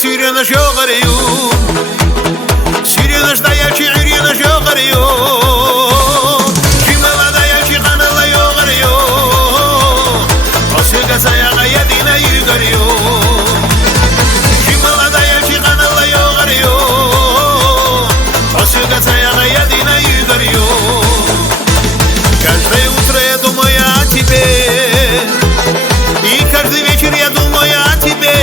Сирена жёгарю, сирена ждаячи ирена жёгарю, чи молодая, чи канала ёгарю, осыга саяга ядина югарю, чи молодая, чи канала ёгарю, осыга саяга ядина югарю. Каждое утро я думаю о тебе, и каждый вечер я думаю о тебе.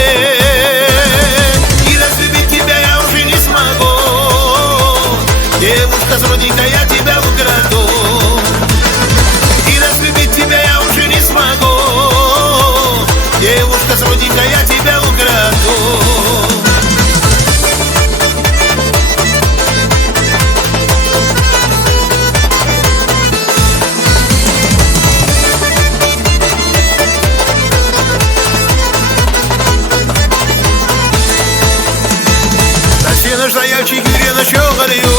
Девушка с родника, я тебя украду, и разлюбить тебя я уже не смогу. Девушка с родника, я тебя украду. Сирена ждаячи ирена жёгарю,